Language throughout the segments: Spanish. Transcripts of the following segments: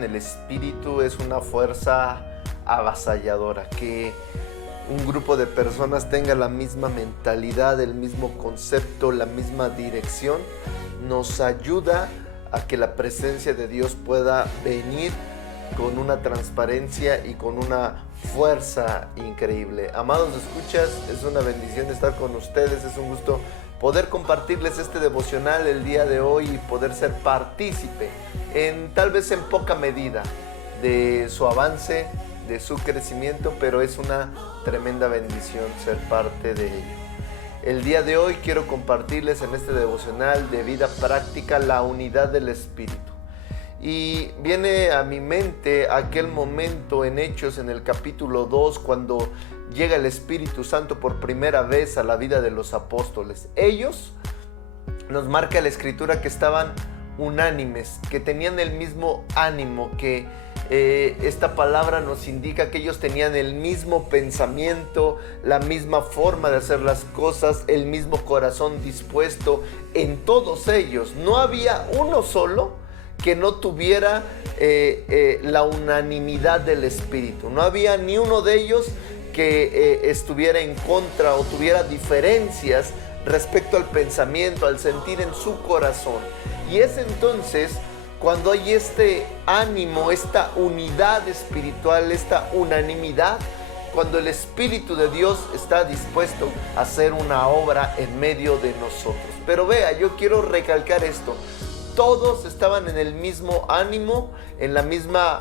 en el espíritu es una fuerza avasalladora. Que un grupo de personas tenga la misma mentalidad, el mismo concepto, la misma dirección, nos ayuda a que la presencia de Dios pueda venir con una transparencia y con una fuerza increíble. Amados escuchas, es una bendición estar con ustedes, es un gusto poder compartirles este devocional el día de hoy y poder ser partícipe, tal vez en poca medida, de su avance, de su crecimiento, pero es una tremenda bendición ser parte de ello. El día de hoy quiero compartirles en este devocional de vida práctica la unidad del Espíritu. Y viene a mi mente aquel momento en Hechos, en el capítulo 2, cuando llega el Espíritu Santo por primera vez a la vida de los apóstoles. Ellos, nos marca la Escritura, que estaban unánimes, que tenían el mismo ánimo, que esta palabra nos indica que ellos tenían el mismo pensamiento, la misma forma de hacer las cosas, el mismo corazón dispuesto en todos ellos. No había uno solo que no tuviera la unanimidad del Espíritu. No había ni uno de ellos que estuviera en contra o tuviera diferencias respecto al pensamiento, al sentir en su corazón. Y es entonces cuando hay este ánimo, esta unidad espiritual, esta unanimidad, cuando el Espíritu de Dios está dispuesto a hacer una obra en medio de nosotros. Pero vea, yo quiero recalcar esto: todos estaban en el mismo ánimo, en la misma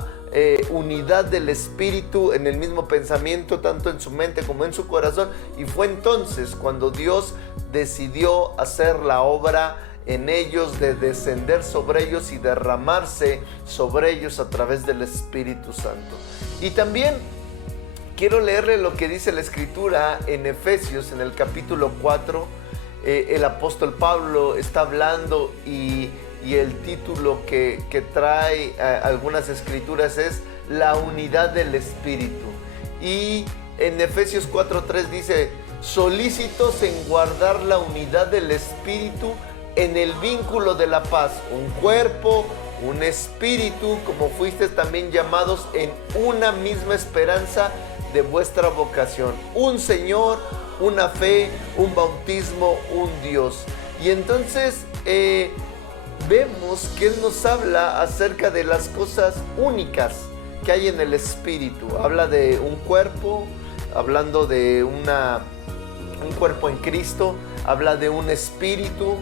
unidad del Espíritu, en el mismo pensamiento, tanto en su mente como en su corazón. Y fue entonces cuando Dios decidió hacer la obra en ellos, de descender sobre ellos y derramarse sobre ellos a través del Espíritu Santo. Y también quiero leerle lo que dice la Escritura en Efesios, en el capítulo 4. El apóstol Pablo está hablando y el título que trae algunas escrituras es la unidad del Espíritu. Y en Efesios 4:3 dice: solícitos en guardar la unidad del Espíritu en el vínculo de la paz, un cuerpo, un espíritu, como fuisteis también llamados en una misma esperanza de vuestra vocación, un Señor, una fe, un bautismo, un Dios. Y entonces vemos que Él nos habla acerca de las cosas únicas que hay en el Espíritu. Habla de un cuerpo, hablando de un cuerpo en Cristo. Habla de un Espíritu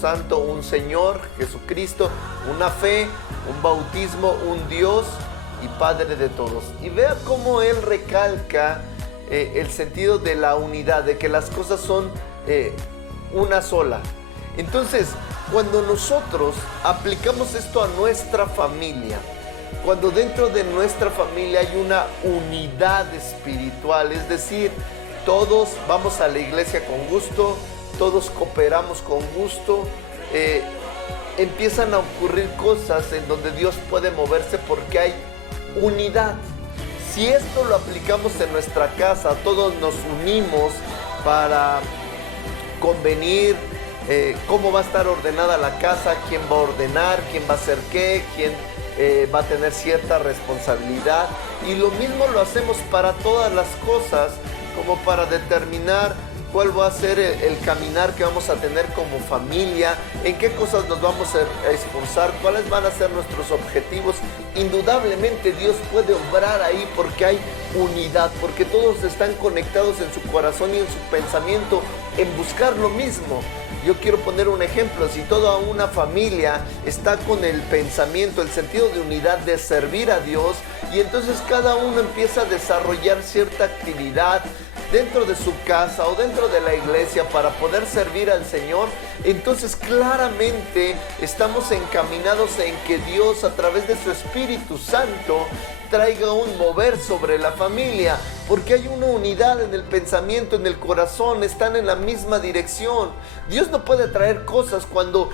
Santo, un Señor, Jesucristo, una fe, un bautismo, un Dios y Padre de todos. Y vea cómo Él recalca el sentido de la unidad, de que las cosas son una sola. Entonces, cuando nosotros aplicamos esto a nuestra familia, cuando dentro de nuestra familia hay una unidad espiritual, es decir, todos vamos a la iglesia con gusto, todos cooperamos con gusto, empiezan a ocurrir cosas en donde Dios puede moverse porque hay unidad. Si esto lo aplicamos en nuestra casa, todos nos unimos para convenir cómo va a estar ordenada la casa, quién va a ordenar, quién va a hacer qué, quién va a tener cierta responsabilidad. Y lo mismo lo hacemos para todas las cosas, como para determinar cuál va a ser el caminar que vamos a tener como familia, en qué cosas nos vamos a esforzar, cuáles van a ser nuestros objetivos. Indudablemente Dios puede obrar ahí porque hay unidad, porque todos están conectados en su corazón y en su pensamiento en buscar lo mismo. Yo quiero poner un ejemplo: si toda una familia está con el pensamiento, el sentido de unidad de servir a Dios, y entonces cada uno empieza a desarrollar cierta actividad dentro de su casa o dentro de la iglesia para poder servir al Señor, entonces claramente estamos encaminados en que Dios, a través de su Espíritu Santo, traiga un mover sobre la familia, porque hay una unidad en el pensamiento, en el corazón, están en la misma dirección. Dios no puede traer cosas cuando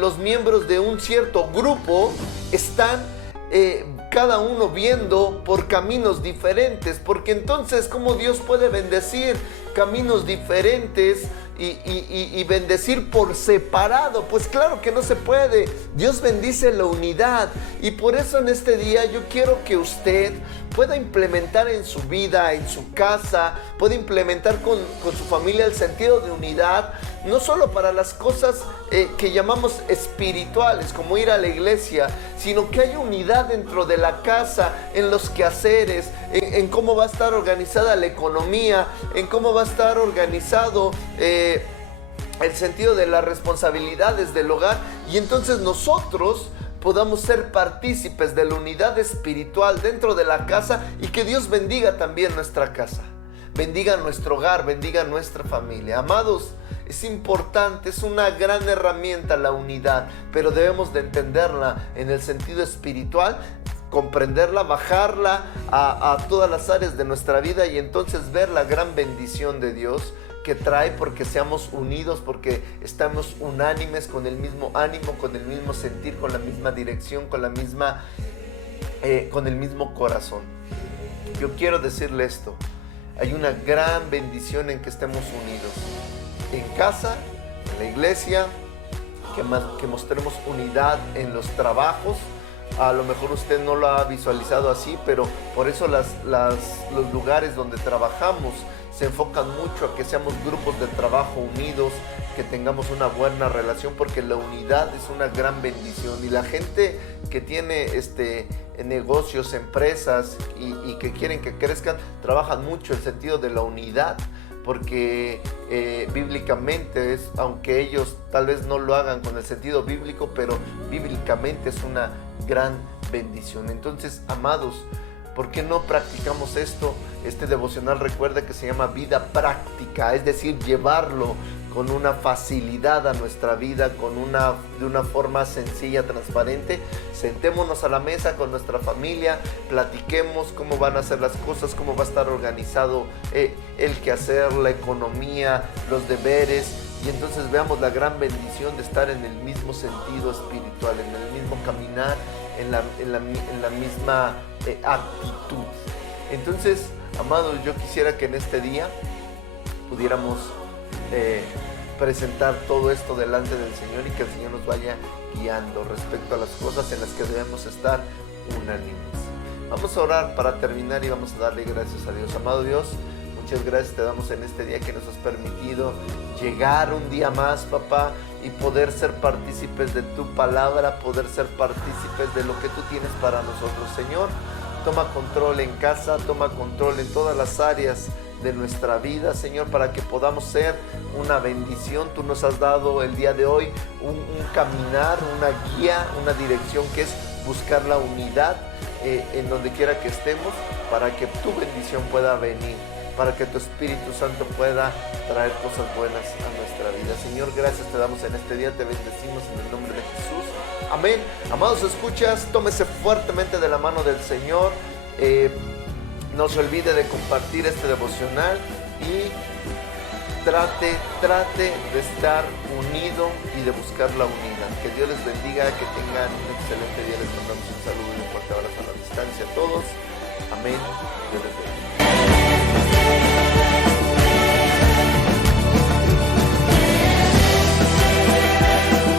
los miembros de un cierto grupo están cada uno viendo por caminos diferentes, porque entonces ¿cómo Dios puede bendecir caminos diferentes y bendecir por separado. Pues claro que no se puede. Dios bendice la unidad, y por eso en este día yo quiero que usted pueda implementar en su vida, en su casa, pueda implementar con su familia el sentido de unidad, no solo para las cosas que llamamos espirituales, como ir a la iglesia, sino que haya unidad dentro de la casa, en los quehaceres, en cómo va a estar organizada la economía, en cómo va a estar organizado el sentido de las responsabilidades del hogar, y entonces nosotros podamos ser partícipes de la unidad espiritual dentro de la casa, y que Dios bendiga también nuestra casa, bendiga nuestro hogar, bendiga nuestra familia. Amados, es importante, es una gran herramienta la unidad, pero debemos de entenderla en el sentido espiritual, comprenderla, bajarla a todas las áreas de nuestra vida, y entonces ver la gran bendición de Dios que trae porque seamos unidos, porque estamos unánimes, con el mismo ánimo, con el mismo sentir, con la misma dirección, con el mismo corazón. Yo quiero decirle esto: hay una gran bendición en que estemos unidos, en casa, en la iglesia, que mostremos unidad en los trabajos. A lo mejor usted no lo ha visualizado así, pero por eso los lugares donde trabajamos se enfocan mucho a que seamos grupos de trabajo unidos, que tengamos una buena relación, porque la unidad es una gran bendición. Y la gente que tiene negocios, empresas y que quieren que crezcan, trabajan mucho el sentido de la unidad, porque bíblicamente aunque ellos tal vez no lo hagan con el sentido bíblico, pero bíblicamente es una gran bendición. Entonces, amados, ¿por qué no practicamos esto? Este devocional, recuerda que se llama vida práctica, es decir, llevarlo con una facilidad a nuestra vida, de una forma sencilla, transparente. Sentémonos a la mesa con nuestra familia, platiquemos cómo van a ser las cosas, cómo va a estar organizado el quehacer, la economía, los deberes, y entonces veamos la gran bendición de estar en el mismo sentido espiritual, en el mismo caminar, en la misma actitud. Entonces, amados, yo quisiera que en este día pudiéramos presentar todo esto delante del Señor, y que el Señor nos vaya guiando respecto a las cosas en las que debemos estar unánimes. Vamos a orar para terminar y vamos a darle gracias a Dios. Amado Dios, muchas gracias te damos en este día que nos has permitido llegar un día más, papá, y poder ser partícipes de tu palabra, poder ser partícipes de lo que tú tienes para nosotros. Señor, toma control en casa, toma control en todas las áreas de nuestra vida, Señor, para que podamos ser una bendición. Tú nos has dado el día de hoy un caminar, una guía, una dirección, que es buscar la unidad en donde quiera que estemos, para que tu bendición pueda venir, para que tu Espíritu Santo pueda traer cosas buenas a nuestra vida. Señor, gracias te damos en este día, te bendecimos en el nombre de Jesús. Amén. Amados, escuchas, tómese fuertemente de la mano del Señor. No se olvide de compartir este devocional y trate de estar unido y de buscar la unidad. Que Dios les bendiga, que tengan un excelente día. Les mandamos un saludo y un fuerte abrazo a la distancia a todos. Amén. Dios les bendiga.